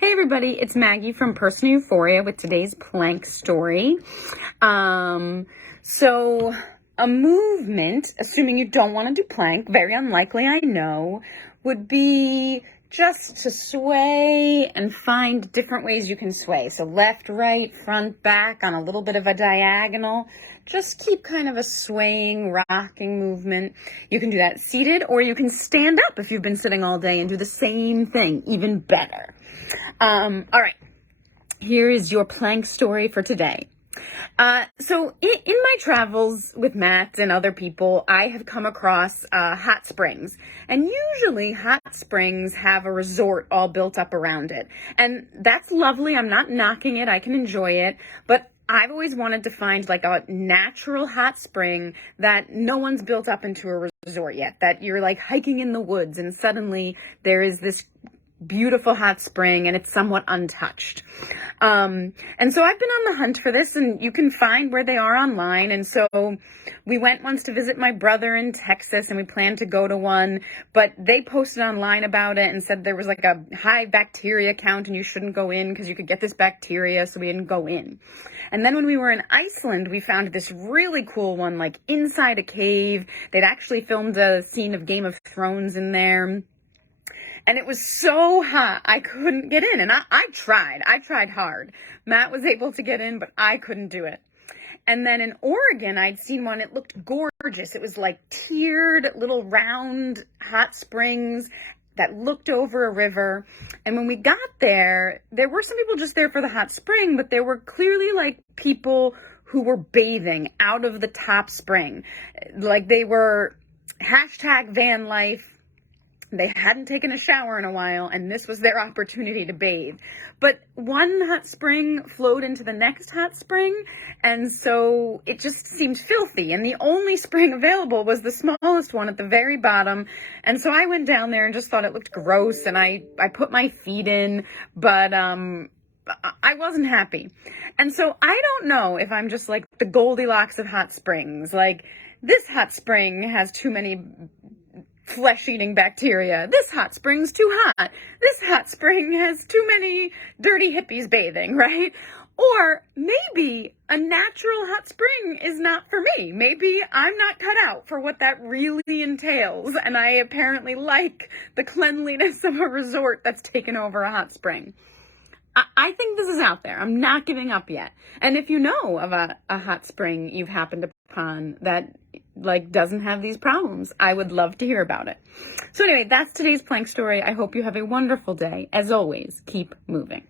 Hey everybody, it's Maggie from Personal Euphoria with today's plank story. So a movement, assuming you don't want to do plank, very unlikely I know, would be just to sway and find different ways you can sway. So left, right, front, back on a little bit of a diagonal. Just keep kind of a swaying, rocking movement. You can do that seated, or you can stand up if you've been sitting all day and do the same thing, even better. All right, here is your plank story for today. So in my travels with Matt and other people, I have come across hot springs. And usually hot springs have a resort all built up around it. And that's lovely. I'm not knocking it. I can enjoy it. But I've always wanted to find like a natural hot spring that no one's built up into a resort yet. That you're like hiking in the woods and suddenly there is this beautiful hot spring and it's somewhat untouched. And so I've been on the hunt for this, and you can find where they are online. And so we went once to visit my brother in Texas, and we planned to go to one, but they posted online about it and said there was like a high bacteria count and you shouldn't go in because you could get this bacteria, so we didn't go in. And then when we were in Iceland, we found this really cool one, like inside a cave. They'd actually filmed a scene of Game of Thrones in there. And it was so hot, I couldn't get in. And I tried hard. Matt was able to get in, but I couldn't do it. And then in Oregon, I'd seen one. It looked gorgeous. It was like tiered little round hot springs that looked over a river. And when we got there, there were some people just there for the hot spring, but there were clearly like people who were bathing out of the top spring. Like they were #van life. They hadn't taken a shower in a while, and this was their opportunity to bathe. But one hot spring flowed into the next hot spring, and so it just seemed filthy. And the only spring available was the smallest one at the very bottom. And so I went down there and just thought it looked gross, and I put my feet in, but I wasn't happy. And so I don't know if I'm just like the Goldilocks of hot springs. Like, this hot spring has too many flesh-eating bacteria. This hot spring's too hot. This hot spring has too many dirty hippies bathing, right? Or maybe a natural hot spring is not for me. Maybe I'm not cut out for what that really entails, and I apparently like the cleanliness of a resort that's taken over a hot spring. I think this is out there. I'm not giving up yet. And if you know of a hot spring you've happened upon that like doesn't have these problems, I would love to hear about it. So anyway, that's today's plank story. I hope you have a wonderful day. As always, keep moving.